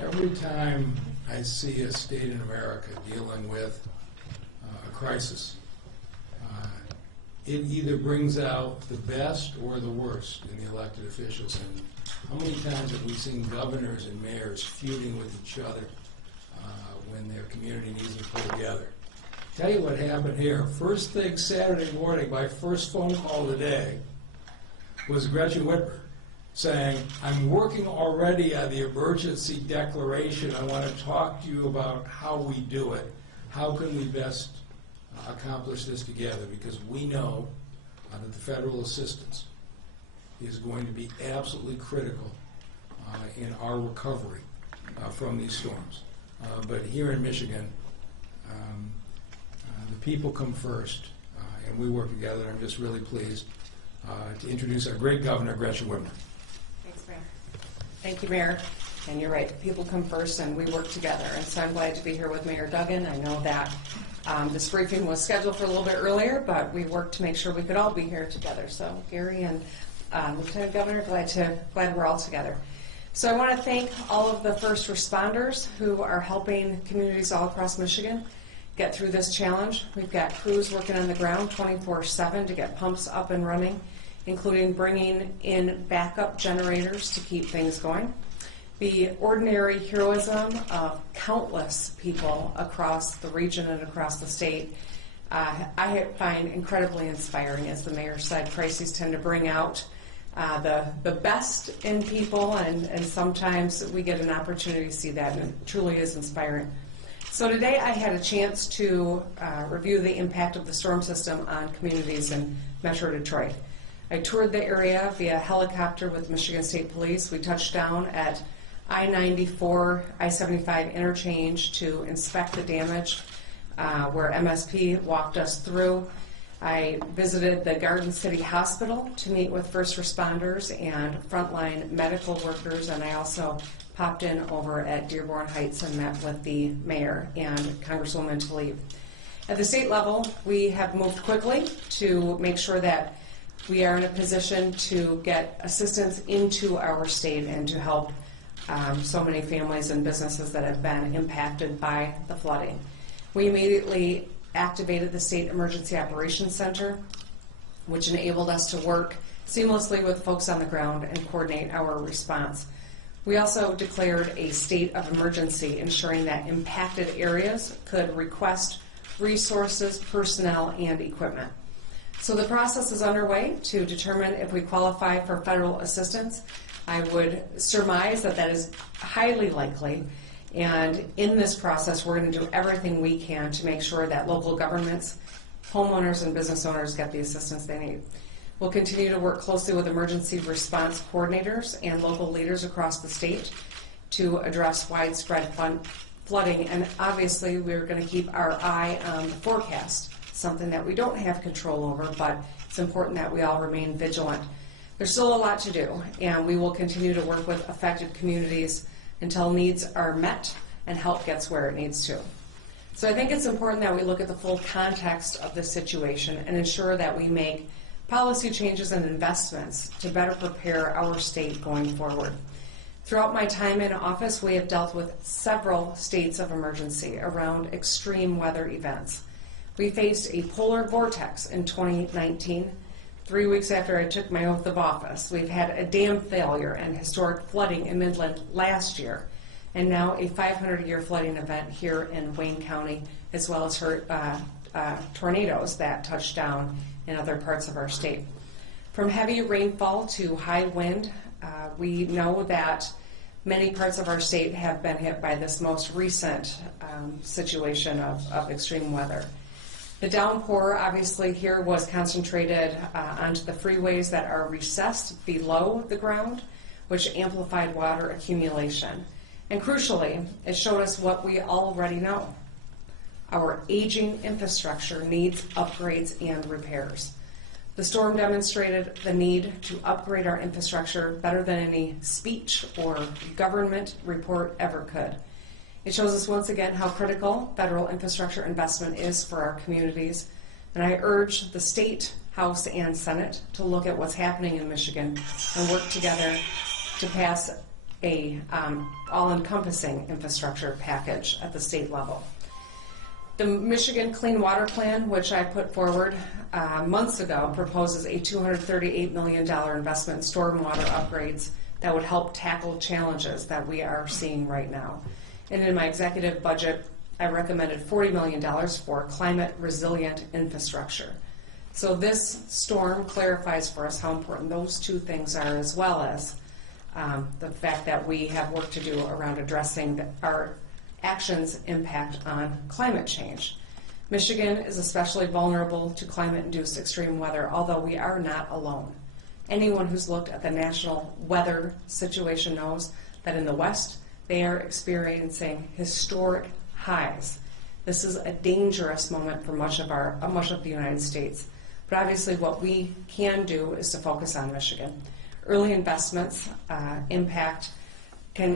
Every time I see a state in America dealing with a crisis, it either brings out the best or the worst in the elected officials. And how many times have we seen governors and mayors feuding with each other when their community needs to pull together? Tell you what happened here. First thing Saturday morning, my first phone call today was Gretchen Whitmer saying, I'm working already on the emergency declaration. I want to talk to you about how we do it. How can we best accomplish this together? Because we know that the federal assistance is going to be absolutely critical in our recovery from these storms. But here in Michigan, the people come first, and we work together. I'm just really pleased to introduce our great governor, Gretchen Whitmer. Thanks, Mayor. Thank you, Mayor. And you're right, people come first and we work together. And so I'm glad to be here with Mayor Duggan. I know that this briefing was scheduled for a little bit earlier, but we worked to make sure we could all be here together. So Gary and Lieutenant Governor, glad we're all together. So I want to thank all of the first responders who are helping communities all across Michigan get through this challenge. We've got crews working on the ground 24/7 to get pumps up and running, including bringing in backup generators to keep things going. The ordinary heroism of countless people across the region and across the state I find incredibly inspiring. As the mayor said, crises tend to bring out the best in people, and sometimes we get an opportunity to see that, and it truly is inspiring. So today I had a chance to review the impact of the storm system on communities in Metro Detroit. I toured the area via helicopter with Michigan State Police. We touched down at I-94, I-75 interchange to inspect the damage where MSP walked us through. I visited the Garden City Hospital to meet with first responders and frontline medical workers, and I also popped in over at Dearborn Heights and met with the mayor and Congresswoman Tlaib. At the state level, we have moved quickly to make sure that we are in a position to get assistance into our state and to help so many families and businesses that have been impacted by the flooding. We immediately activated the State Emergency Operations Center, which enabled us to work seamlessly with folks on the ground and coordinate our response. We also declared a state of emergency, ensuring that impacted areas could request resources, personnel, and equipment. So the process is underway to determine if we qualify for federal assistance. I would surmise that that is highly likely. And in this process, we're going to do everything we can to make sure that local governments, homeowners, and business owners get the assistance they need. We'll continue to work closely with emergency response coordinators and local leaders across the state to address widespread flooding. And obviously, we're going to keep our eye on the forecast, something that we don't have control over, but it's important that we all remain vigilant. There's still a lot to do, and we will continue to work with affected communities until needs are met and help gets where it needs to. So I think it's important that we look at the full context of this situation and ensure that we make policy changes and investments to better prepare our state going forward. Throughout my time in office, we have dealt with several states of emergency around extreme weather events. We faced a polar vortex in 2019, 3 weeks after I took my oath of office. We've had a dam failure and historic flooding in Midland last year, and now a 500-year flooding event here in Wayne County, as well as tornadoes that touched down in other parts of our state. From heavy rainfall to high wind, we know that many parts of our state have been hit by this most recent situation of extreme weather. The downpour obviously here was concentrated onto the freeways that are recessed below the ground, which amplified water accumulation. And crucially, it showed us what we already know. Our aging infrastructure needs upgrades and repairs. The storm demonstrated the need to upgrade our infrastructure better than any speech or government report ever could. It shows us once again how critical federal infrastructure investment is for our communities, and I urge the State, House, and Senate to look at what's happening in Michigan and work together to pass a all-encompassing infrastructure package at the state level. The Michigan Clean Water Plan, which I put forward months ago, proposes a $238 million investment in stormwater upgrades that would help tackle challenges that we are seeing right now. And in my executive budget, I recommended $40 million for climate resilient infrastructure. So this storm clarifies for us how important those two things are, as well as the fact that we have work to do around addressing our actions' impact on climate change. Michigan is especially vulnerable to climate-induced extreme weather, although we are not alone. Anyone who's looked at the national weather situation knows that in the West, they are experiencing historic highs. This is a dangerous moment for much of the United States. But obviously what we can do is to focus on Michigan. Early investments can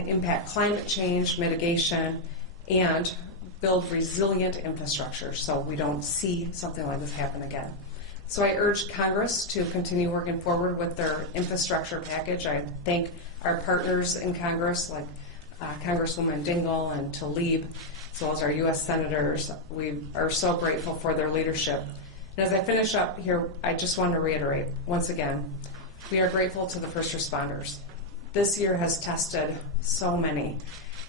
impact climate change mitigation and build resilient infrastructure so we don't see something like this happen again. So I urge Congress to continue working forward with their infrastructure package. I thank our partners in Congress like Congresswoman Dingell and Tlaib, as well as our U.S. senators. We are so grateful for their leadership. And as I finish up here, I just want to reiterate once again, we are grateful to the first responders. This year has tested so many,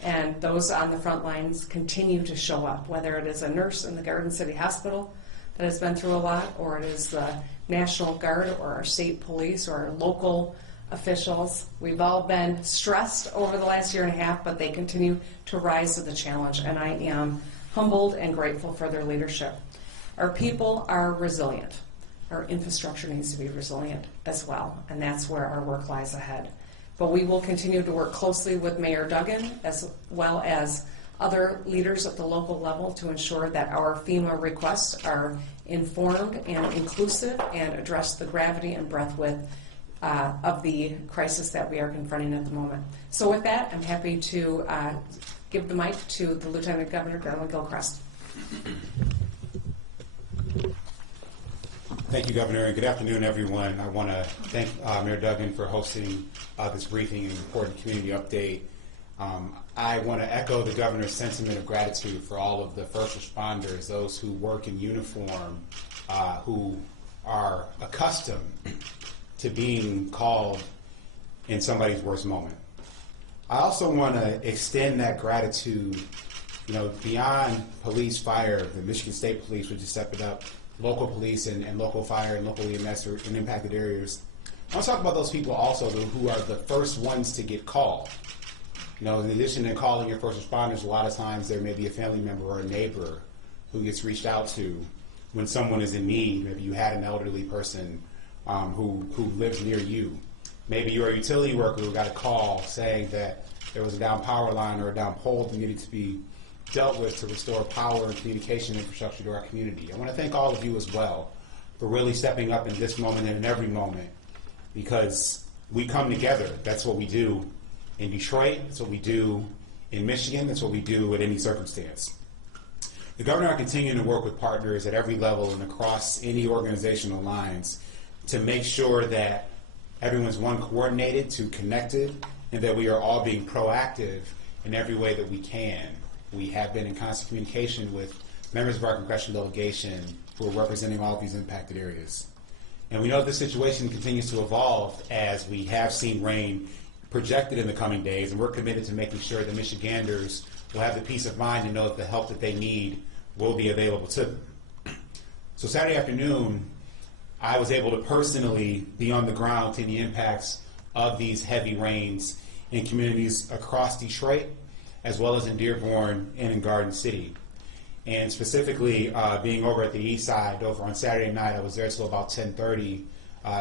and those on the front lines continue to show up, whether it is a nurse in the Garden City Hospital that has been through a lot, or it is the National Guard or our state police or our local officials. We've all been stressed over the last year and a half, but they continue to rise to the challenge, and I am humbled and grateful for their leadership. Our people are resilient. Our infrastructure needs to be resilient as well, and that's where our work lies ahead. But we will continue to work closely with Mayor Duggan as well as other leaders at the local level to ensure that our FEMA requests are informed and inclusive and address the gravity and breadth of the crisis that we are confronting at the moment. So with that, I'm happy to give the mic to the Lieutenant Governor, Garland Gilchrist. Thank you, Governor, and good afternoon, everyone. I want to thank Mayor Duggan for hosting this briefing and important community update. I want to echo the Governor's sentiment of gratitude for all of the first responders, those who work in uniform, who are accustomed to being called in somebody's worst moment. I also want to extend that gratitude, beyond police, fire, the Michigan State Police, which is stepping up, local police and local fire and local EMS in impacted areas. I want to talk about those people also who are the first ones to get called. In addition to calling your first responders, a lot of times there may be a family member or a neighbor who gets reached out to when someone is in need. Maybe you had an elderly person who lives near you. Maybe you're a utility worker who got a call saying that there was a down power line or a down pole that needed to be dealt with to restore power and communication infrastructure to our community. I want to thank all of you as well for really stepping up in this moment and in every moment, because we come together. That's what we do in Detroit. That's what we do in Michigan. That's what we do at any circumstance. The Governor and I continue to work with partners at every level and across any organizational lines to make sure that everyone's coordinated, two, connected, and that we are all being proactive in every way that we can. We have been in constant communication with members of our congressional delegation who are representing all of these impacted areas. And we know this situation continues to evolve as we have seen rain projected in the coming days, and we're committed to making sure that Michiganders will have the peace of mind to know that the help that they need will be available to them. So Saturday afternoon, I was able to personally be on the ground to the impacts of these heavy rains in communities across Detroit, as well as in Dearborn and in Garden City. And specifically, being over at the east side, over on Saturday night, I was there till about 10:30,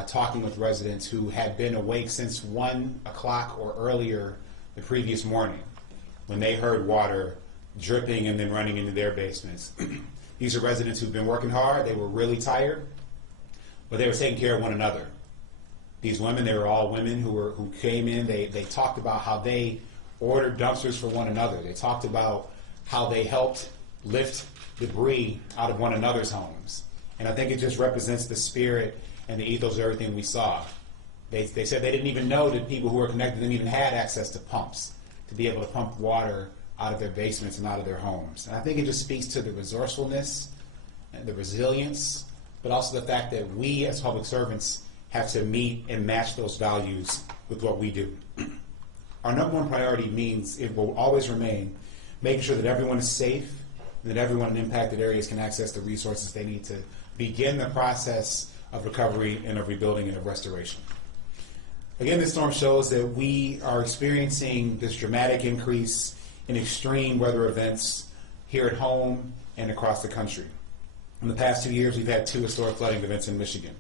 talking with residents who had been awake since 1 o'clock or earlier the previous morning, when they heard water dripping and then running into their basements. These are residents who've been working hard. They were really tired, but they were taking care of one another. These women, they were all women who came in. They talked about how they ordered dumpsters for one another. They talked about how they helped lift debris out of one another's homes. And I think it just represents the spirit and the ethos of everything we saw. They said they didn't even know that people who were connected to them even had access to pumps to be able to pump water out of their basements and out of their homes. And I think it just speaks to the resourcefulness and the resilience, but also the fact that we as public servants have to meet and match those values with what we do. Our number one priority means it will always remain making sure that everyone is safe, that everyone in impacted areas can access the resources they need to begin the process of recovery and of rebuilding and of restoration. Again, this storm shows that we are experiencing this dramatic increase in extreme weather events here at home and across the country. In the past 2 years, we've had 2 historic flooding events in Michigan.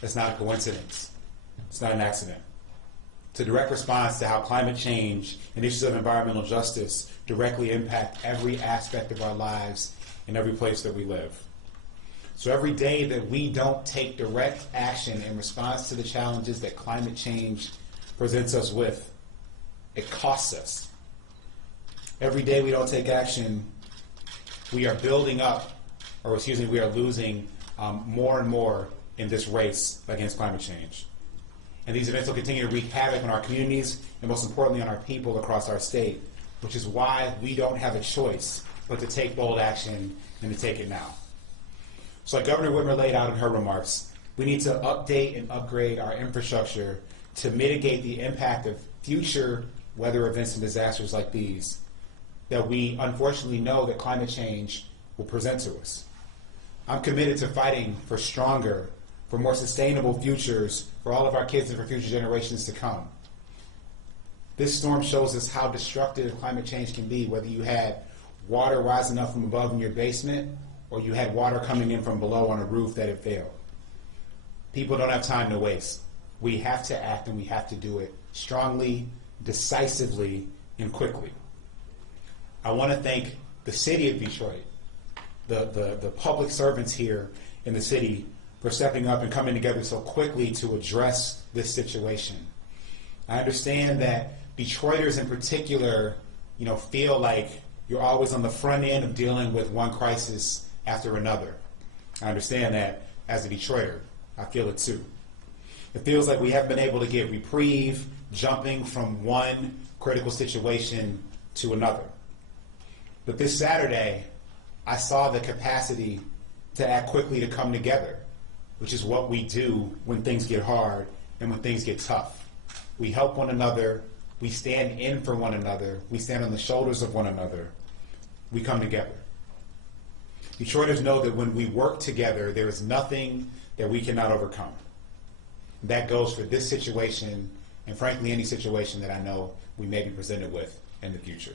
That's not a coincidence. It's not an accident. It's a direct response to how climate change and issues of environmental justice directly impact every aspect of our lives in every place that we live. So every day that we don't take direct action in response to the challenges that climate change presents us with, it costs us. Every day we don't take action, we are building up, we are losing more and more in this race against climate change. And these events will continue to wreak havoc on our communities and most importantly on our people across our state, which is why we don't have a choice but to take bold action and to take it now. So like Governor Whitmer laid out in her remarks, we need to update and upgrade our infrastructure to mitigate the impact of future weather events and disasters like these that we unfortunately know that climate change will present to us. I'm committed to fighting for stronger, for more sustainable futures for all of our kids and for future generations to come. This storm shows us how destructive climate change can be, whether you had water rising up from above in your basement or you had water coming in from below on a roof that had failed. People don't have time to waste. We have to act and we have to do it strongly, decisively, and quickly. I want to thank the city of Detroit, the public servants here in the city for stepping up and coming together so quickly to address this situation. I understand that Detroiters in particular, feel like you're always on the front end of dealing with one crisis after another. I understand that as a Detroiter. I feel it too. It feels like we haven't been able to get reprieve, jumping from one critical situation to another. But this Saturday, I saw the capacity to act quickly, to come together, which is what we do when things get hard and when things get tough. We help one another. We stand in for one another. We stand on the shoulders of one another. We come together. Detroiters know that when we work together, there is nothing that we cannot overcome. That goes for this situation and frankly any situation that I know we may be presented with in the future.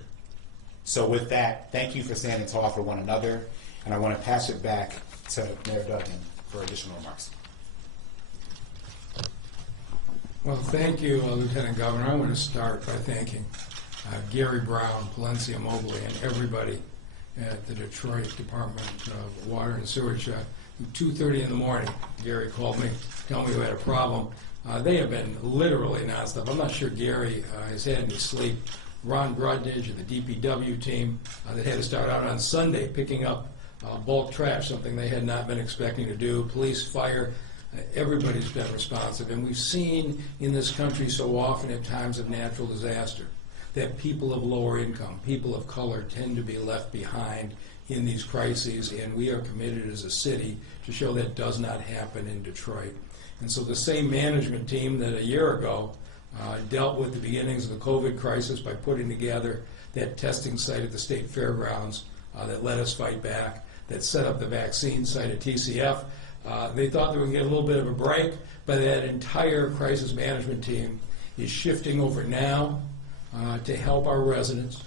So with that, thank you for standing tall for one another, and I want to pass it back to Mayor Duggan for additional remarks. Well, thank you, Lieutenant Governor. I want to start by thanking Gary Brown, Palencia Mobley, and everybody at the Detroit Department of Water and Sewerage. 2:30 in the morning, Gary called me, telling me we had a problem. They have been literally nonstop. I'm not sure Gary has had any sleep. Ron Brudnage and the DPW team that had to start out on Sunday picking up bulk trash, something they had not been expecting to do. Police, fire, everybody's been responsive. And we've seen in this country so often at times of natural disaster that people of lower income, people of color tend to be left behind in these crises, and we are committed as a city to show that does not happen in Detroit. And so the same management team that a year ago dealt with the beginnings of the COVID crisis by putting together that testing site at the state fairgrounds that let us fight back, that set up the vaccine site at TCF. They thought they would get a little bit of a break, but that entire crisis management team is shifting over now to help our residents.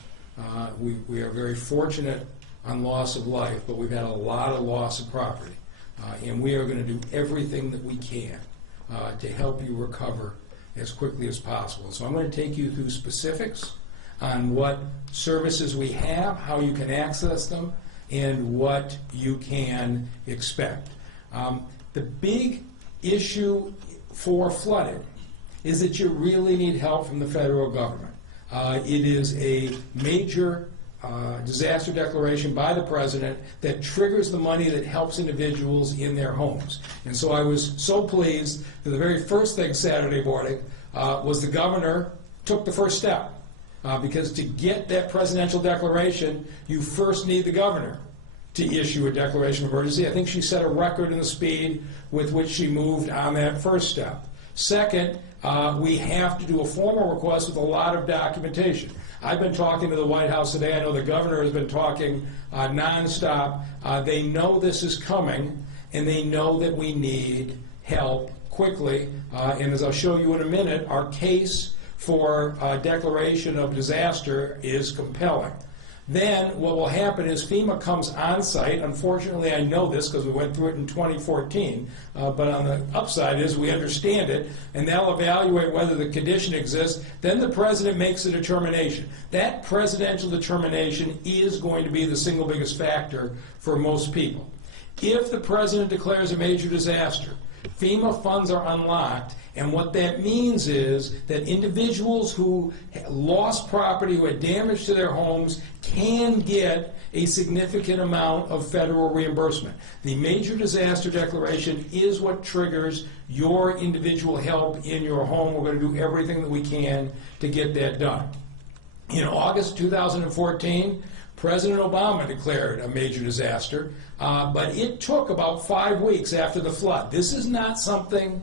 We are very fortunate on loss of life, but we've had a lot of loss of property. And we are going to do everything that we can to help you recover as quickly as possible. So I'm going to take you through specifics on what services we have, how you can access them, and what you can expect. The big issue for flooded is that you really need help from the federal government. It is a major disaster declaration by the president that triggers the money that helps individuals in their homes. And so I was so pleased that the very first thing Saturday morning was the governor took the first step. Because to get that presidential declaration, you first need the governor to issue a declaration of emergency. I think she set a record in the speed with which she moved on that first step. Second, we have to do a formal request with a lot of documentation. I've been talking to the White House today. I know the governor has been talking nonstop. They know this is coming, and they know that we need help quickly. And as I'll show you in a minute, our case for declaration of disaster is compelling. Then what will happen is FEMA comes on site. Unfortunately, I know this because we went through it in 2014, but on the upside is we understand it, and they'll evaluate whether the condition exists. Then the president makes a determination. That presidential determination is going to be the single biggest factor for most people. If the president declares a major disaster, FEMA funds are unlocked, and what that means is that individuals who lost property, who had damage to their homes, can get a significant amount of federal reimbursement. The major disaster declaration is what triggers your individual help in your home. We're going to do everything that we can to get that done. In August 2014, President Obama declared a major disaster, but it took about 5 weeks after the flood. This is not something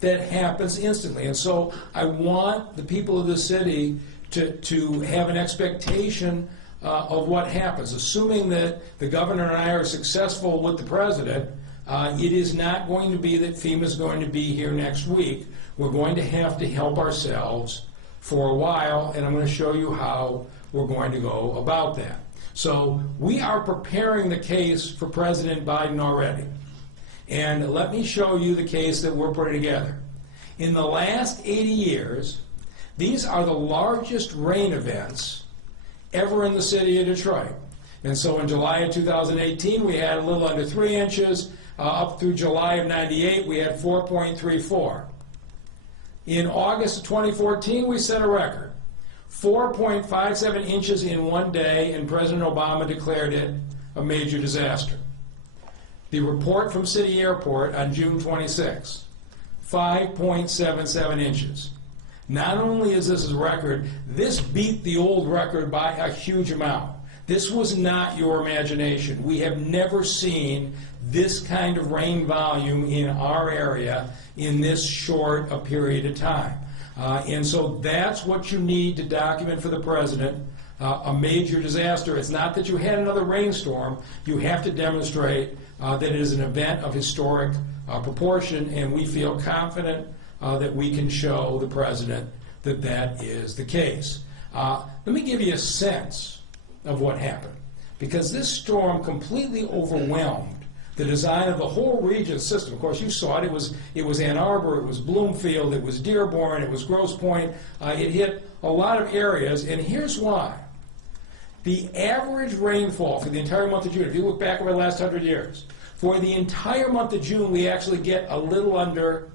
that happens instantly. And so I want the people of the city to have an expectation of what happens. Assuming that the governor and I are successful with the president, it is not going to be that FEMA is going to be here next week. We're going to have to help ourselves for a while, and I'm going to show you how we're going to go about that. So we are preparing the case for President Biden already. And let me show you the case that we're putting together. In the last 80 years, these are the largest rain events ever in the city of Detroit. And so in July of 2018, we had a little under 3 inches. Up through July of 98, we had 4.34. In August of 2014, we set a record. 4.57 inches in one day, and President Obama declared it a major disaster. The report from City Airport on June 26, 5.77 inches. Not only is this a record, this beat the old record by a huge amount. This was not your imagination. We have never seen this kind of rain volume in our area in this short a period of time. And so that's what you need to document for the president, a major disaster. It's not that you had another rainstorm. You have to demonstrate that it is an event of historic proportion, and we feel confident that we can show the president that that is the case. Let me give you a sense of what happened, because this storm completely overwhelmed the design of the whole region system. Of course, you saw it. It was Ann Arbor, it was Bloomfield, it was Dearborn, it was Grosse Pointe. It hit a lot of areas, and here's why. The average rainfall for the entire month of June, if you look back over the last 100 years, for the entire month of June, we actually get a little under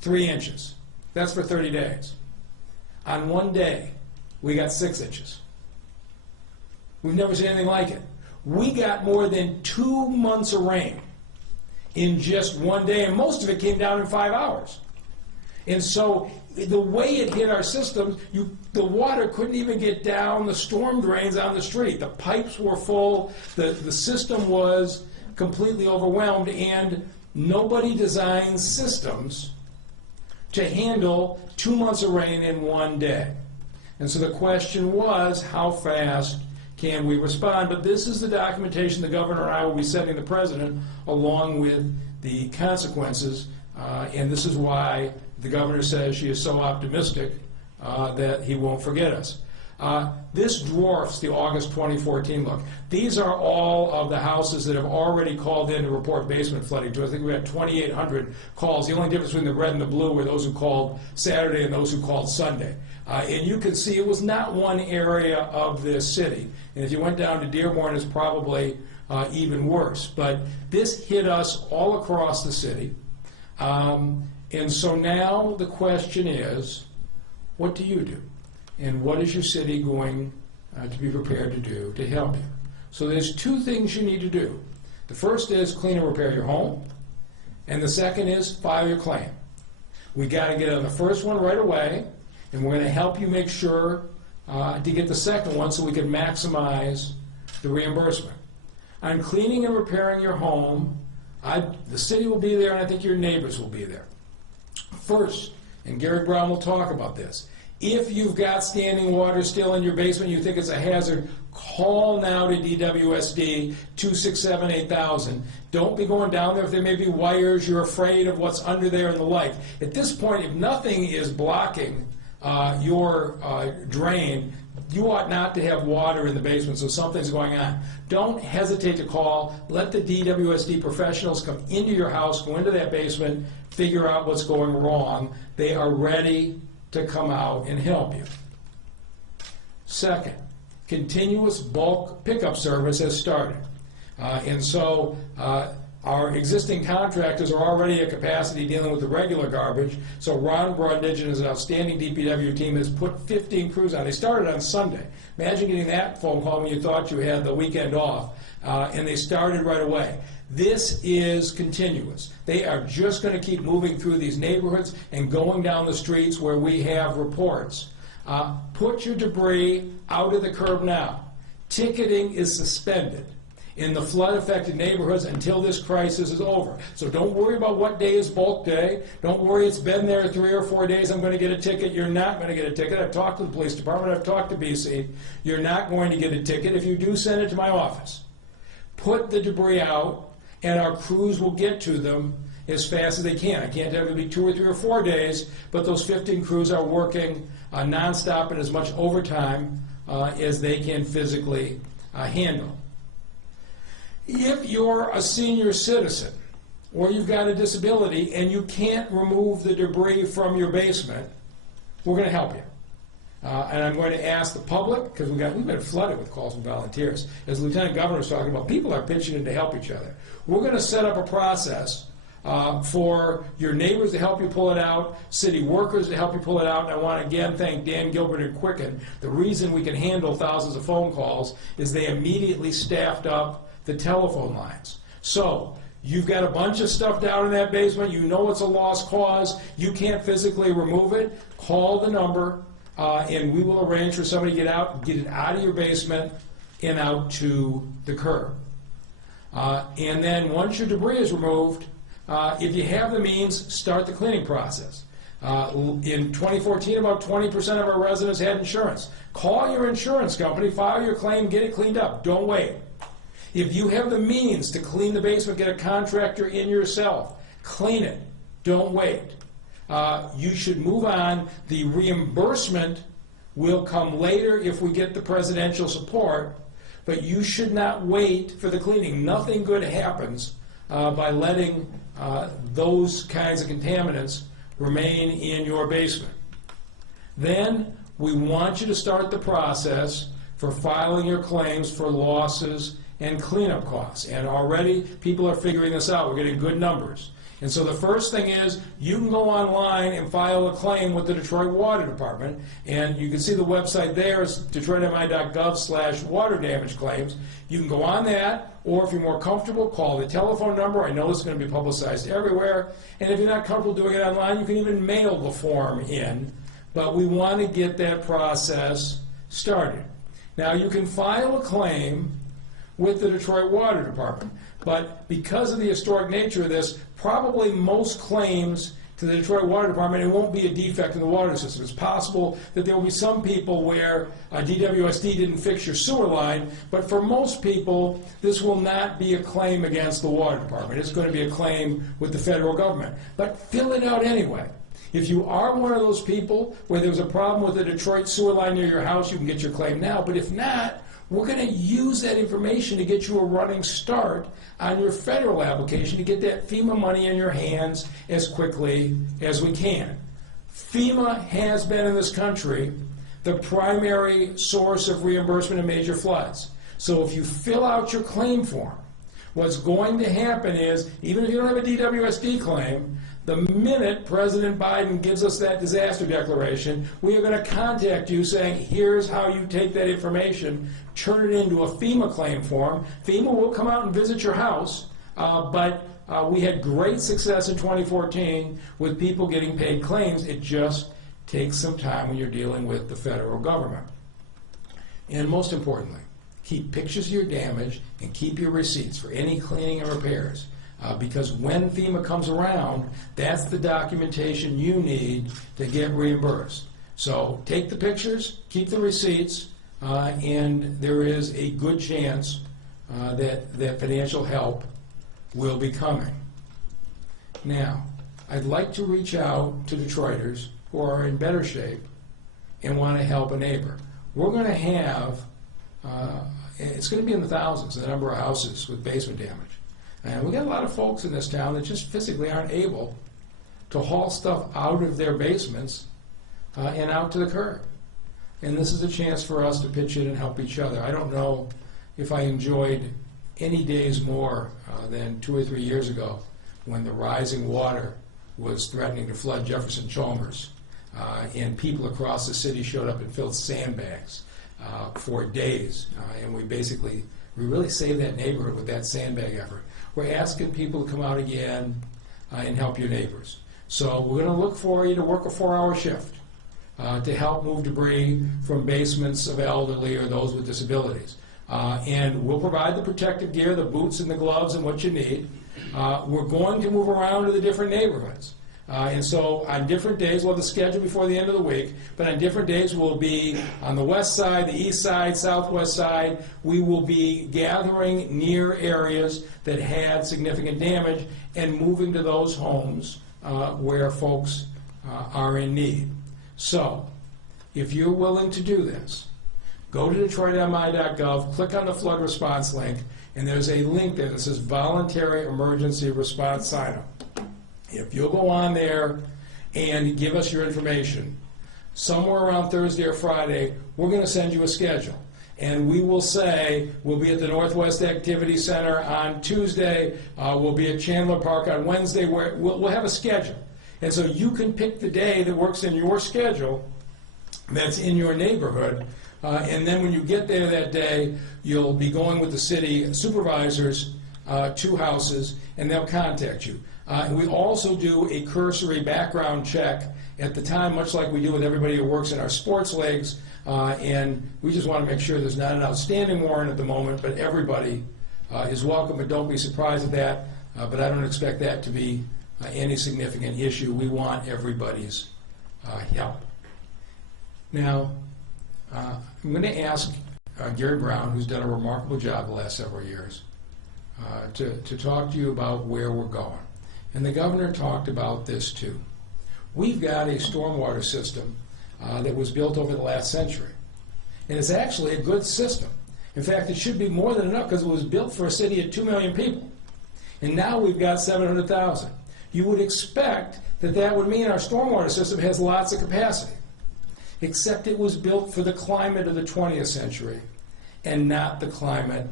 3 inches. That's for 30 days. On one day, we got 6 inches. We've never seen anything like it. We got more than 2 months of rain in just one day, and most of it came down in 5 hours. And so the way it hit our systems, the water couldn't even get down the storm drains on the street. The pipes were full, the system was completely overwhelmed, and nobody designs systems to handle 2 months of rain in one day. And so the question was, how fast can we respond? But this is the documentation the governor and I will be sending the president, along with the consequences, and this is why the governor says she is so optimistic that he won't forget us. This dwarfs the August 2014 look. These are all of the houses that have already called in to report basement flooding to us. I think we had 2,800 calls. The only difference between the red and the blue were those who called Saturday and those who called Sunday. And you can see it was not one area of this city. And if you went down to Dearborn, it's probably even worse. But this hit us all across the city. And so now the question is, what do you do? And what is your city going to be prepared to do to help you. So there's two things you need to do. The first is clean and repair your home, and the second is file your claim. We got to get on the first one right away, and we're going to help you make sure to get the second one so we can maximize the reimbursement. On cleaning and repairing your home, the city will be there, and I think your neighbors will be there. First, and Gary Brown will talk about this, if you've got standing water still in your basement, you think it's a hazard, call now to DWSD 267-8000. Don't be going down there if there may be wires, you're afraid of what's under there and the like. At this point, if nothing is blocking your drain, you ought not to have water in the basement, so something's going on. Don't hesitate to call. Let the DWSD professionals come into your house, go into that basement, figure out what's going wrong. They are ready to come out and help you. Second, continuous bulk pickup service has started. And so our existing contractors are already at capacity dealing with the regular garbage. So Ron Brundage and his outstanding DPW team has put 15 crews on. They started on Sunday. Imagine getting that phone call when you thought you had the weekend off. And they started right away. This is continuous. They are just going to keep moving through these neighborhoods and going down the streets where we have reports. Put your debris out of the curb now. Ticketing is suspended in the flood-affected neighborhoods until this crisis is over. So don't worry about what day is bulk day. Don't worry it's been there 3 or 4 days, I'm going to get a ticket. You're not going to get a ticket. I've talked to the police department. I've talked to BC. You're not going to get a ticket. If you do, send it to my office. Put the debris out, and our crews will get to them as fast as they can. I can't have it be 2 or 3 or 4 days, but those 15 crews are working nonstop and as much overtime as they can physically handle. If you're a senior citizen or you've got a disability and you can't remove the debris from your basement, we're going to help you. And I'm going to ask the public, because we've been flooded with calls from volunteers. As the Lieutenant Governor was talking about, people are pitching in to help each other. We're going to set up a process for your neighbors to help you pull it out, city workers to help you pull it out. And I want to again thank Dan Gilbert and Quicken. The reason we can handle thousands of phone calls is they immediately staffed up the telephone lines. So you've got a bunch of stuff down in that basement. You know it's a lost cause. You can't physically remove it. Call the number, and we will arrange for somebody to get it out of your basement and out to the curb. And then once your debris is removed, if you have the means, start the cleaning process. In 2014, about 20% of our residents had insurance. Call your insurance company, file your claim, get it cleaned up. Don't wait. If you have the means to clean the basement, get a contractor in yourself. Clean it. Don't wait. You should move on. The reimbursement will come later if we get the presidential support, but you should not wait for the cleaning. Nothing good happens by letting those kinds of contaminants remain in your basement. Then we want you to start the process for filing your claims for losses and cleanup costs. And already people are figuring this out. We're getting good numbers. And so the first thing is you can go online and file a claim with the Detroit Water Department. And you can see the website there is detroitmi.gov/water damage claims. You can go on that, or if you're more comfortable, call the telephone number. I know it's going to be publicized everywhere. And if you're not comfortable doing it online, you can even mail the form in. But we want to get that process started. Now you can file a claim with the Detroit Water Department. But because of the historic nature of this, probably most claims to the Detroit Water Department, it won't be a defect in the water system. It's possible that there will be some people where DWSD didn't fix your sewer line, but for most people, this will not be a claim against the Water Department. It's going to be a claim with the federal government. But fill it out anyway. If you are one of those people where there's a problem with the Detroit sewer line near your house, you can get your claim now. But if not, we're going to use that information to get you a running start on your federal application to get that FEMA money in your hands as quickly as we can. FEMA has been in this country the primary source of reimbursement in major floods. So if you fill out your claim form, what's going to happen is, even if you don't have a DWSD claim, The minute President Biden gives us that disaster declaration, we are going to contact you saying, here's how you take that information, turn it into a FEMA claim form. FEMA will come out and visit your house, but we had great success in 2014 with people getting paid claims. It just takes some time when you're dealing with the federal government. And most importantly, keep pictures of your damage and keep your receipts for any cleaning and repairs. Because when FEMA comes around, that's the documentation you need to get reimbursed. So take the pictures, keep the receipts, and there is a good chance that financial help will be coming. Now, I'd like to reach out to Detroiters who are in better shape and want to help a neighbor. We're going to have, it's going to be in the thousands, the number of houses with basement damage. And we got a lot of folks in this town that just physically aren't able to haul stuff out of their basements and out to the curb. And this is a chance for us to pitch in and help each other. I don't know if I enjoyed any days more than 2 or 3 years ago when the rising water was threatening to flood Jefferson Chalmers. And people across the city showed up and filled sandbags for days. And we really saved that neighborhood with that sandbag effort. We're asking people to come out again and help your neighbors. So we're going to look for you to work a 4-hour shift to help move debris from basements of elderly or those with disabilities. And we'll provide the protective gear, the boots and the gloves and what you need. We're going to move around to the different neighborhoods. And so on different days, we'll have the schedule before the end of the week, but on different days we'll be on the west side, the east side, southwest side. We will be gathering near areas that had significant damage and moving to those homes where folks are in need. So if you're willing to do this, go to DetroitMI.gov, click on the flood response link, and there's a link there that says Voluntary Emergency Response Sign-up. If you'll go on there and give us your information, somewhere around Thursday or Friday, we're going to send you a schedule. And we will say, we'll be at the Northwest Activity Center on Tuesday, we'll be at Chandler Park on Wednesday, where we'll have a schedule. And so you can pick the day that works in your schedule that's in your neighborhood. And then when you get there that day, you'll be going with the city supervisors to houses, and they'll contact you. And we also do a cursory background check at the time, much like we do with everybody who works in our sports leagues. And we just want to make sure there's not an outstanding warrant at the moment, but everybody is welcome. But don't be surprised at that. But I don't expect that to be any significant issue. We want everybody's help. Now, I'm going to ask Gary Brown, who's done a remarkable job the last several years, to talk to you about where we're going. And the governor talked about this too. We've got a stormwater system that was built over the last century. And it's actually a good system. In fact, it should be more than enough because it was built for a city of 2 million people. And now we've got 700,000. You would expect that that would mean our stormwater system has lots of capacity. Except it was built for the climate of the 20th century and not the climate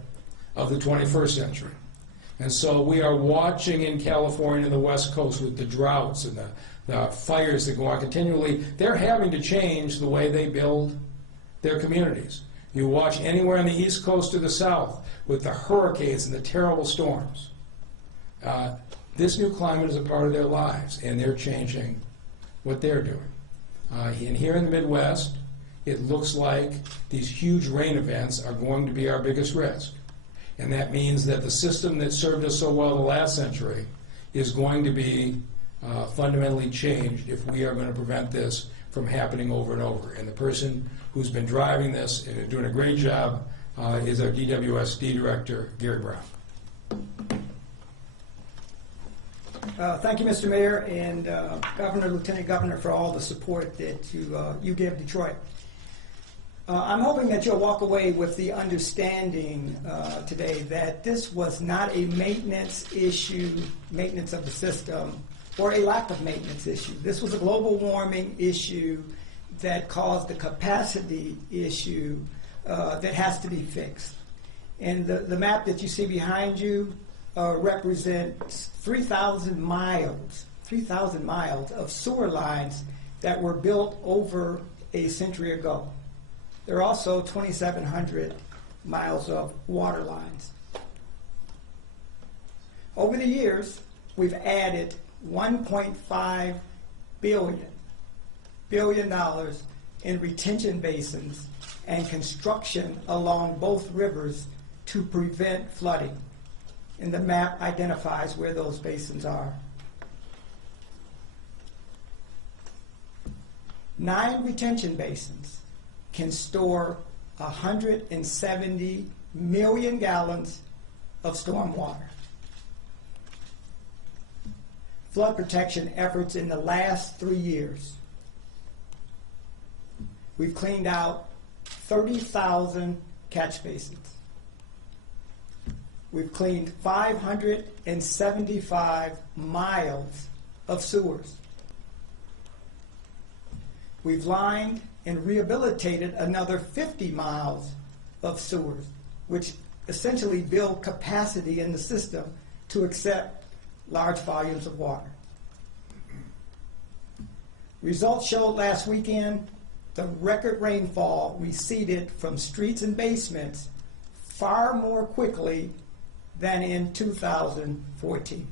of the 21st century. And so we are watching in California and the West Coast with the droughts and the fires that go on continually. They're having to change the way they build their communities. You watch anywhere on the East Coast or the South with the hurricanes and the terrible storms. This new climate is a part of their lives, and they're changing what they're doing. And here in the Midwest, it looks like these huge rain events are going to be our biggest risk. And that means that the system that served us so well the last century is going to be fundamentally changed if we are going to prevent this from happening over and over. And the person who's been driving this and doing a great job is our DWSD Director, Gary Brown. Thank you, Mr. Mayor, and Governor, Lieutenant Governor, for all the support that you give Detroit. I'm hoping that you'll walk away with the understanding today that this was not a maintenance issue, maintenance of the system, or a lack of maintenance issue. This was a global warming issue that caused the capacity issue that has to be fixed. And the map that you see behind you represents 3,000 miles 3,000 miles of sewer lines that were built over a century ago. There are also 2,700 miles of water lines. Over the years, we've added $1.5 billion in retention basins and construction along both rivers to prevent flooding. And the map identifies where those basins are. 9 retention basins can store 170 million gallons of storm water. Flood protection efforts in the last 3 years. We've cleaned out 30,000 catch basins. We've cleaned 575 miles of sewers. We've lined and rehabilitated another 50 miles of sewers, which essentially build capacity in the system to accept large volumes of water. Results showed last weekend the record rainfall receded from streets and basements far more quickly than in 2014.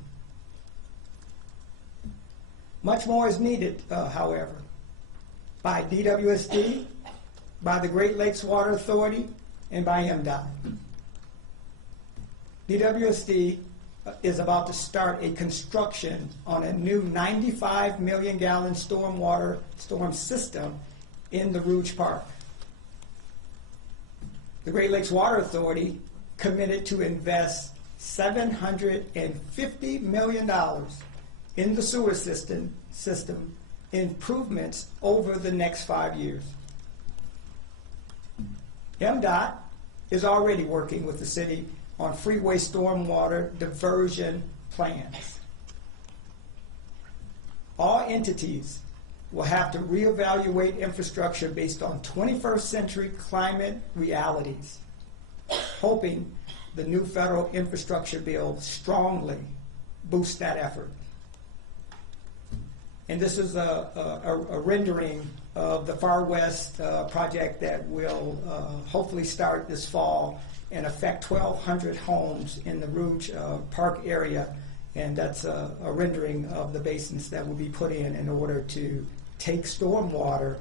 Much more is needed, however, by DWSD, by the Great Lakes Water Authority, and by MDOT. DWSD is about to start a construction on a new 95 million gallon storm system in the Rouge Park. The Great Lakes Water Authority committed to invest $750 million in the sewer system improvements over the next 5 years. MDOT is already working with the city on freeway stormwater diversion plans. All entities will have to reevaluate infrastructure based on 21st century climate realities, hoping the new federal infrastructure bill strongly boosts that effort. And this is a rendering of the Far West project that will hopefully start this fall and affect 1,200 homes in the Rouge Park area. And that's a rendering of the basins that will be put in order to take storm water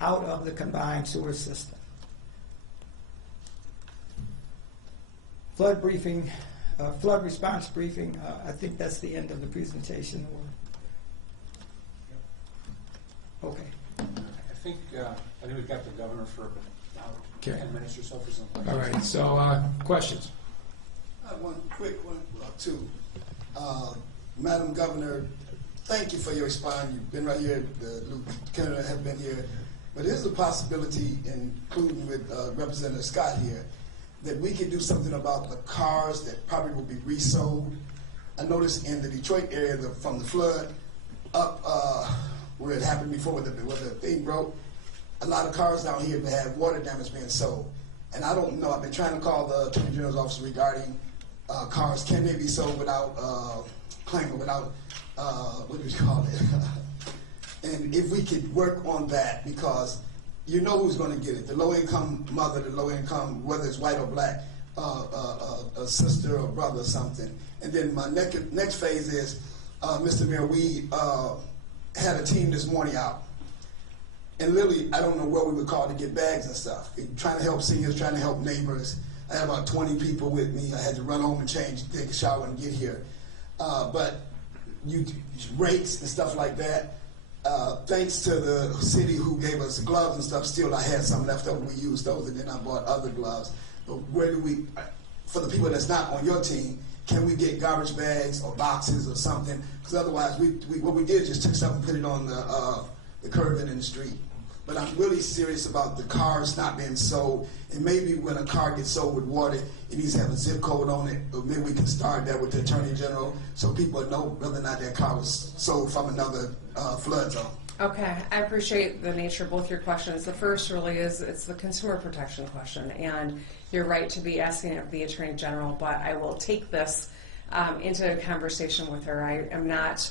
out of the combined sewer system. Flood briefing, flood response briefing, I think that's the end of the presentation. Okay. I think we've got the governor for about 10 minutes or so for some questions. All right, so questions? I have one quick one, two. Madam Governor, thank you for your response. You've been right here, the Lieutenant have been here, but there's a possibility, including with Representative Scott here, that we could do something about the cars that probably will be resold. I noticed in the Detroit area from the flood up where it happened before where the thing broke, a lot of cars down here that have water damage being sold. And I don't know, I've been trying to call the Attorney General's office regarding cars, can they be sold without claim or without, what do you call it? And if we could work on that, because you know who's going to get it. The low-income mother, the low-income, whether it's white or black, a sister or brother or something. And then my next phase is, Mr. Mayor, we had a team this morning out. And literally, I don't know where we would call to get bags and stuff. Trying to help seniors, trying to help neighbors. I had about 20 people with me. I had to run home and change, take a shower and get here. But rakes and stuff like that, thanks to the city who gave us gloves and stuff, still I had some left over. We used those, and then I bought other gloves. But where do we, for the people that's not on your team, can we get garbage bags or boxes or something? Because otherwise, what we did is just took something and put it on the curb and in the street. But I'm really serious about the cars not being sold. And maybe when a car gets sold with water, it needs to have a zip code on it. Or maybe we can start that with the Attorney General so people know whether or not that car was sold from another flood zone. Okay, I appreciate the nature of both your questions. The first really is, it's the consumer protection question, and you're right to be asking of the Attorney General, but I will take this into a conversation with her. I am not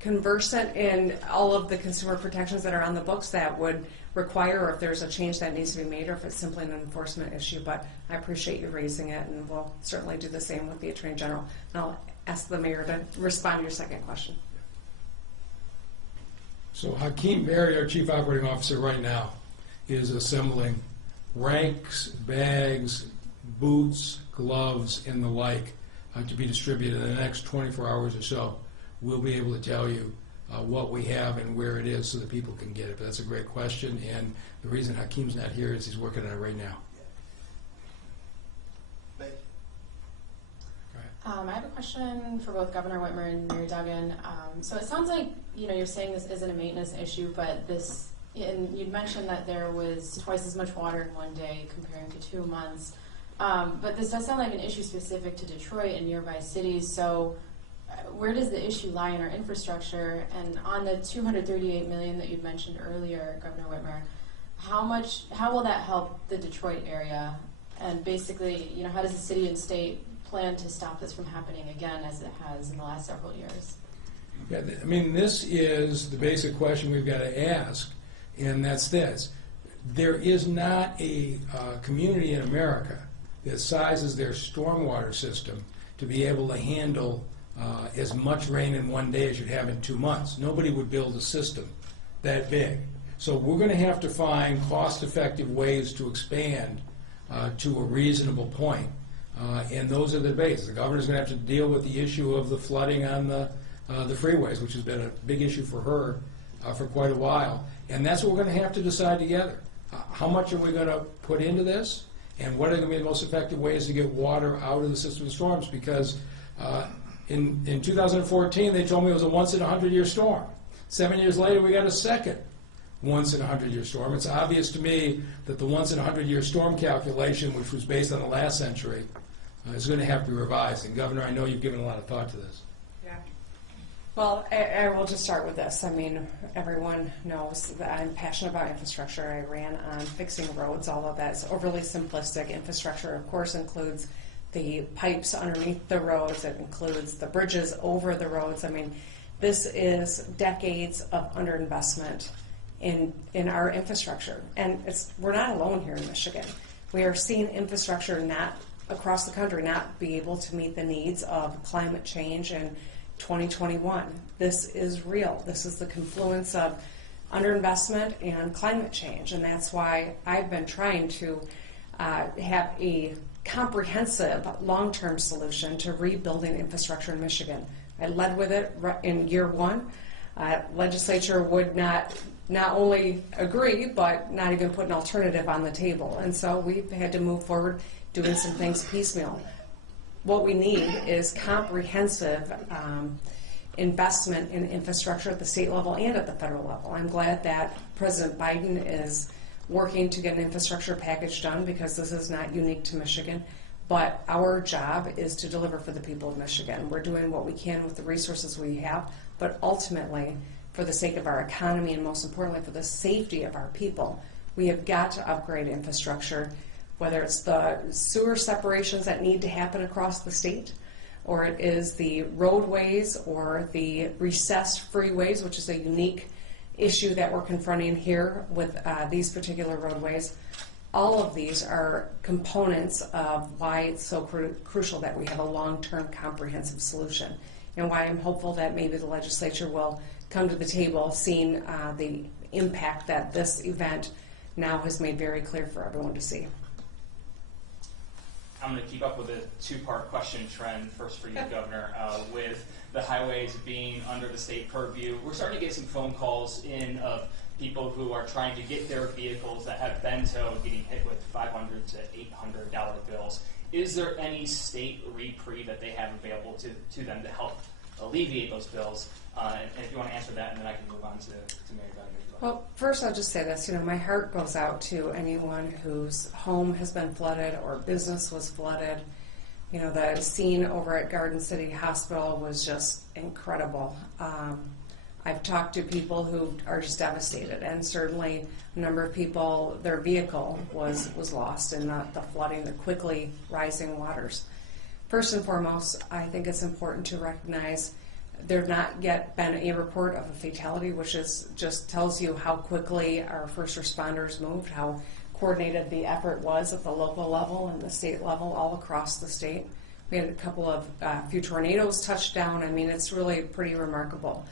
conversant in all of the consumer protections that are on the books that would require, or if there's a change that needs to be made, or if it's simply an enforcement issue. But I appreciate you raising it, and we'll certainly do the same with the Attorney General. And I'll ask the Mayor to respond to your second question. So Hakeem Berry, our Chief Operating Officer right now, is assembling ranks, bags, boots, gloves, and the like to be distributed in the next 24 hours or so. We'll be able to tell you what we have and where it is so that people can get it. But that's a great question, and the reason Hakeem's not here is he's working on it right now. Thank you. I have a question for both Governor Whitmer and Mayor Duggan. So it sounds like you're saying this isn't a maintenance issue, but this, and you'd mentioned that there was twice as much water in one day comparing to 2 months. But this does sound like an issue specific to Detroit and nearby cities. So where does the issue lie in our infrastructure? And on the $238 million that you mentioned earlier, Governor Whitmer, how will that help the Detroit area? And basically, how does the city and state plan to stop this from happening again as it has in the last several years? Yeah, I mean, this is the basic question we've got to ask, and that's this. There is not a community in America that sizes their stormwater system to be able to handle as much rain in one day as you'd have in 2 months. Nobody would build a system that big. So we're going to have to find cost-effective ways to expand to a reasonable point. And those are the debates. The governor's going to have to deal with the issue of the flooding on the freeways, which has been a big issue for her for quite a while. And that's what we're going to have to decide together. How much are we going to put into this? And what are going to be the most effective ways to get water out of the system of storms? Because in 2014, they told me it was a once-in-a-100-year storm. 7 years later, we got a second once-in-a-100-year storm. It's obvious to me that the once-in-a-100-year storm calculation, which was based on the last century, is going to have to be revised. And, Governor, I know you've given a lot of thought to this. Yeah. Well, I will just start with this. I mean, everyone knows that I'm passionate about infrastructure. I ran on fixing roads. All of that's overly simplistic. Infrastructure, of course, includes the pipes underneath the roads. It includes the bridges over the roads. I mean, this is decades of underinvestment in our infrastructure. And we're not alone here in Michigan. We are seeing infrastructure not across the country not be able to meet the needs of climate change in 2021. This is real. This is the confluence of underinvestment and climate change. And that's why I've been trying to have a comprehensive long-term solution to rebuilding infrastructure in Michigan. I led with it in year one. Legislature would not only agree, but not even put an alternative on the table. And so we've had to move forward doing some things piecemeal. What we need is comprehensive investment in infrastructure at the state level and at the federal level. I'm glad that President Biden is working to get an infrastructure package done, because this is not unique to Michigan. But our job is to deliver for the people of Michigan. We're doing what we can with the resources we have, but ultimately, for the sake of our economy and most importantly for the safety of our people, we have got to upgrade infrastructure, whether it's the sewer separations that need to happen across the state, or it is the roadways or the recessed freeways, which is a unique issue that we're confronting here with these particular roadways. All of these are components of why it's so crucial that we have a long-term comprehensive solution, and why I'm hopeful that maybe the legislature will come to the table seeing the impact that this event now has made very clear for everyone to see. I'm going to keep up with a two-part question trend. First for you, Governor, with the highways being under the state purview. We're starting to get some phone calls in of people who are trying to get their vehicles that have been towed getting hit with $500 to $800 bills. Is there any state reprieve that they have available to them to help alleviate those bills? And if you want to answer that, and then I can move on to Mayor Duggan. Well, first I'll just say this, my heart goes out to anyone whose home has been flooded or business was flooded. The scene over at Garden City Hospital was just incredible. I've talked to people who are just devastated, and certainly a number of people, their vehicle was lost in the flooding, the quickly rising waters. First and foremost, I think it's important to recognize There not yet been a report of a fatality, which is just tells you how quickly our first responders moved, how coordinated the effort was at the local level and the state level, all across the state. We had a couple of few tornadoes touch down. I mean, it's really pretty remarkable.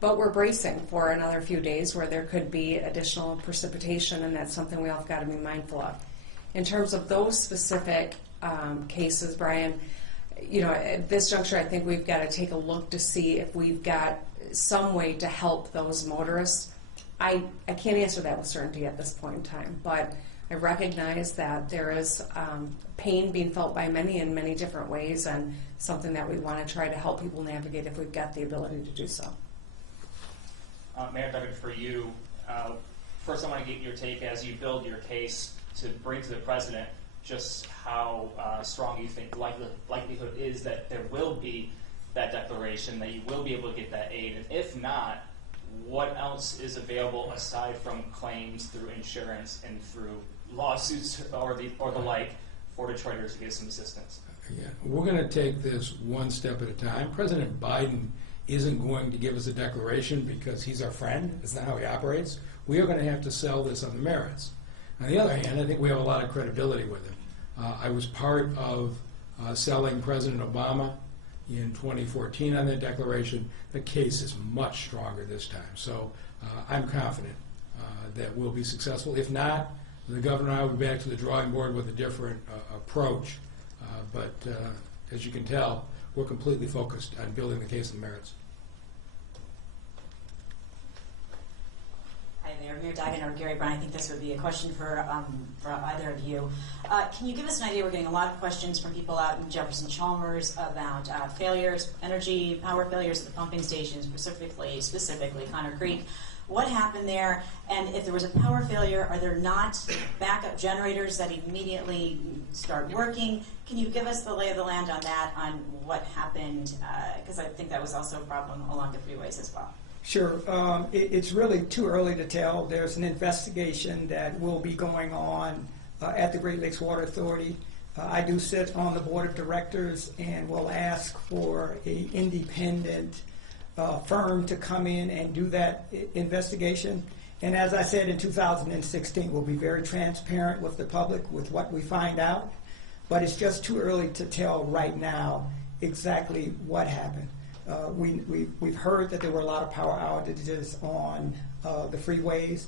But we're bracing for another few days where there could be additional precipitation, and that's something we all have got to be mindful of. In terms of those specific cases, Brian, you know, at this juncture, I think we've got to take a look to see if we've got some way to help those motorists. I can't answer that with certainty at this point in time, but I recognize that there is pain being felt by many in many different ways, and something that we want to try to help people navigate if we've got the ability to do so. Mayor Duggan, for you, first I want to get your take as you build your case to bring to the president just how strong you think likelihood is that there will be that declaration, that you will be able to get that aid, and if not, what else is available aside from claims through insurance and through lawsuits or the like for Detroiters to get some assistance? Yeah, we're going to take this one step at a time. President Biden isn't going to give us a declaration because he's our friend. That's not how he operates. We are going to have to sell this on the merits. On the other hand, I think we have a lot of credibility with him. I was part of selling President Obama in 2014 on that declaration. The case is much stronger this time. So I'm confident that we'll be successful. If not, the governor and I will be back to the drawing board with a different approach. But as you can tell, we're completely focused on building the case on the merits. Hi there, Mayor Duggan or Gary Brown. I think this would be a question for either of you. Can you give us an idea? We're getting a lot of questions from people out in Jefferson Chalmers about failures, power failures at the pumping stations, specifically Connor Creek. What happened there? And if there was a power failure, are there not backup generators that immediately start working? Can you give us the lay of the land on that, on what happened? Because I think that was also a problem along the freeways as well. Sure. It's really too early to tell. There's an investigation that will be going on at the Great Lakes Water Authority. I do sit on the board of directors and will ask for an independent firm to come in and do that investigation. And as I said, in 2016, we'll be very transparent with the public with what we find out. But it's just too early to tell right now exactly what happened. We've heard that there were a lot of power outages on the freeways,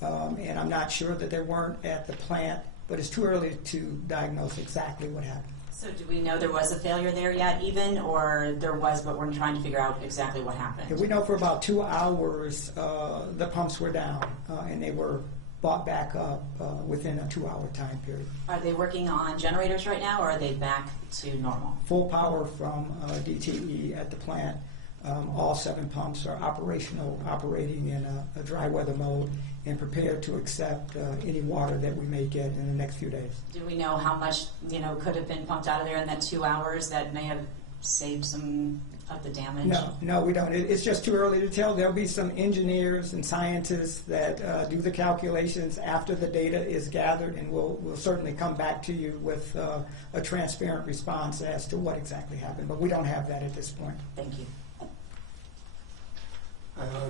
and I'm not sure that there weren't at the plant, but it's too early to diagnose exactly what happened. So do we know there was a failure there yet even, or there was, but we're trying to figure out exactly what happened? We know for about 2 hours the pumps were down, and they were brought back up within a 2-hour time period. Are they working on generators right now, or are they back to normal? Full power from DTE at the plant. All 7 pumps are operating in a dry weather mode and prepared to accept any water that we may get in the next few days. Do we know how much could have been pumped out of there in that 2 hours that may have saved some of the damage? No, we don't. It's just too early to tell. There'll be some engineers and scientists that do the calculations after the data is gathered, and we'll certainly come back to you with a transparent response as to what exactly happened. But we don't have that at this point. Thank you.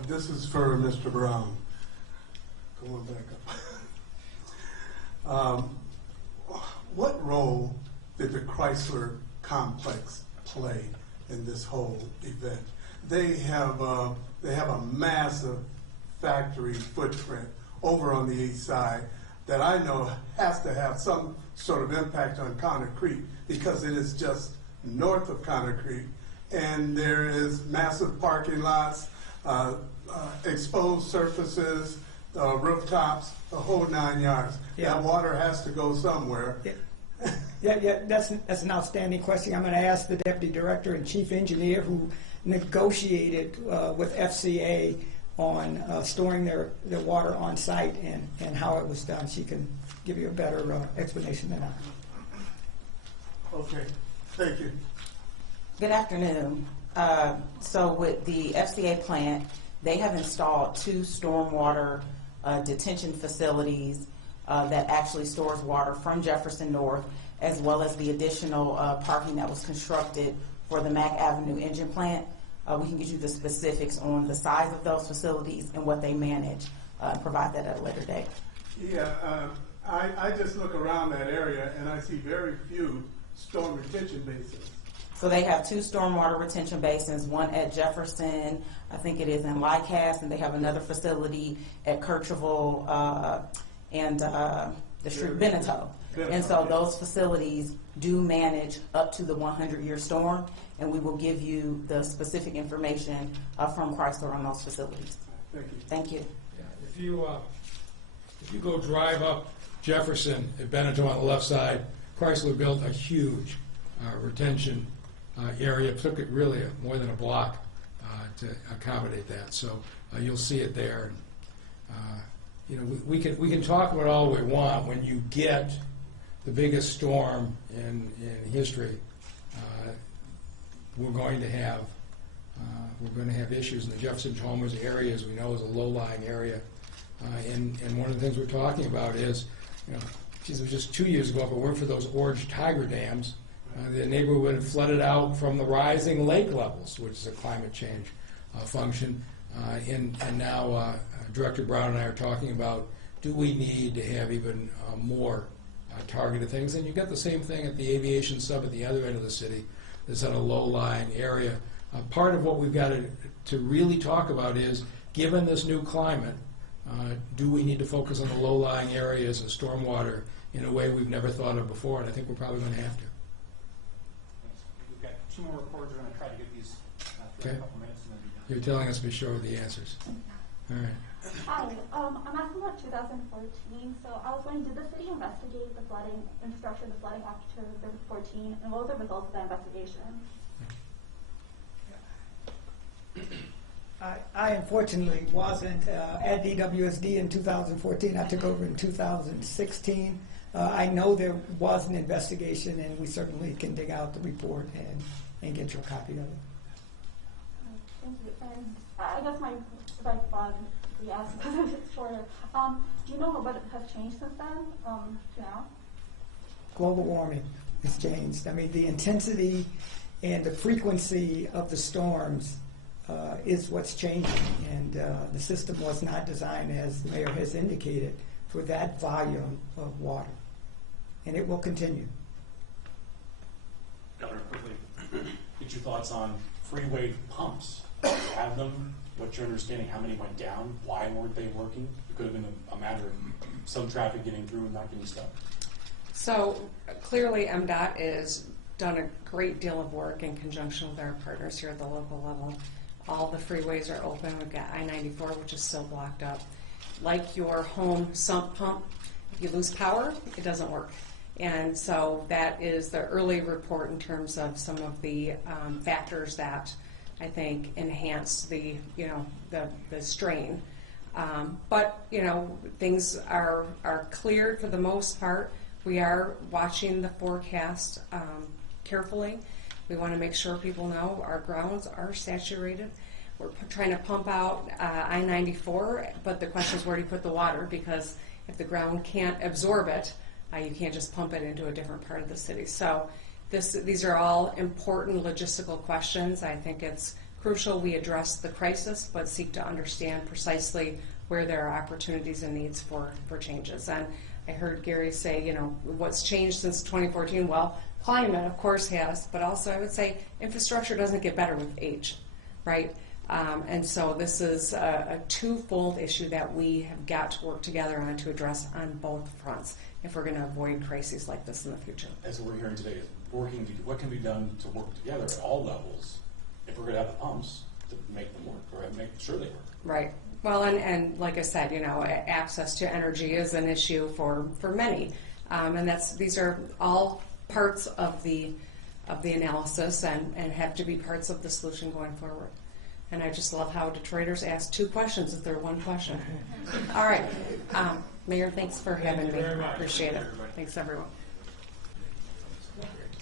This is for Mr. Brown. Going back up. What role did the Chrysler complex play in this whole event? They have a massive factory footprint over on the east side that I know has to have some sort of impact on Connor Creek because it is just north of Connor Creek, and there is massive parking lots, exposed surfaces, rooftops, the whole 9 yards. Yeah. That water has to go somewhere. Yeah, that's an outstanding question. I'm going to ask the Deputy Director and Chief Engineer who negotiated with FCA on storing their water on site and how it was done. She can give you a better explanation than I. Okay, thank you. Good afternoon. So with the FCA plant, they have installed 2 stormwater detention facilities that actually stores water from Jefferson North, as well as the additional parking that was constructed for the Mack Avenue engine plant. we can get you the specifics on the size of those facilities and what they manage, and provide that at a later date. Yeah, I just look around that area and I see very few storm retention basins. So they have 2 stormwater retention basins, one at Jefferson, I think it is in Lycas, and they have another facility at Kercheval and the street Beneteau. And so those facilities do manage up to the 100-year storm, and we will give you the specific information from Chrysler on those facilities. Thank you. Thank you. Yeah, if you go drive up Jefferson at Beneteau on the left side, Chrysler built a huge retention area. It took it really more than a block to accommodate that. So you'll see it there. And, we can talk about all we want. When you get the biggest storm in history, we're going to have issues in the Jefferson Chalmers area, as we know, is a low-lying area. And one of the things we're talking about is, it was just 2 years ago, if it weren't for those orange tiger dams, the neighborhood would have flooded out from the rising lake levels, which is a climate change function. And now Director Brown and I are talking about, do we need to have even more targeted things? And you get the same thing at the aviation sub at the other end of the city that's in a low-lying area. Part of what we've got to really talk about is, given this new climate, do we need to focus on the low-lying areas and stormwater in a way we've never thought of before? And I think we're probably going to have to. We've got 2 more reports. We're going to try to get these for Okay. a couple minutes and then be done. You're telling us to be sure of the answers. All right. Hi, I'm asking about 2014. So I was wondering, did the city investigate the flooding infrastructure, the flooding after 2014, and what was the results of that investigation? I unfortunately wasn't at DWSD in 2014. I took over in 2016. I know there was an investigation, and we certainly can dig out the report and get you a copy of it. Thank you. And I guess if I be asked because it's shorter, do you know what has changed since then to now? Global warming has changed. I mean, the intensity and the frequency of the storms is what's changing, and the system was not designed, as the mayor has indicated, for that volume of water, and it will continue. Governor, quickly, get your thoughts on freeway pumps. Do you have them? What's your understanding? How many went down? Why weren't they working? It could have been a matter of some traffic getting through and not getting stuck. So clearly MDOT has done a great deal of work in conjunction with our partners here at the local level. All the freeways are open. We've got I-94, which is still blocked up. Like your home sump pump, if you lose power, it doesn't work. And so that is the early report in terms of some of the factors that I think enhance the strain. But things are cleared for the most part. We are watching the forecast carefully. We want to make sure people know our grounds are saturated. We're trying to pump out I-94, but the question is, where do you put the water? Because if the ground can't absorb it, you can't just pump it into a different part of the city. So these are all important logistical questions. I think it's crucial we address the crisis, but seek to understand precisely where there are opportunities and needs for changes. And I heard Gary say, what's changed since 2014? Well, climate, of course, has, but also I would say infrastructure doesn't get better with age, right? And so this is a twofold issue that we have got to work together on to address on both fronts if we're going to avoid crises like this in the future. As we're hearing today, what can be done to work together at all levels if we're going to have the pumps to make them work or make sure they work? Right. Well, and like I said, access to energy is an issue for many, and these are all parts of the analysis and have to be parts of the solution going forward. And I just love how Detroiters ask 2 questions if they're one question. All right, Mayor, thanks for having me. Appreciate it. Thanks, everyone.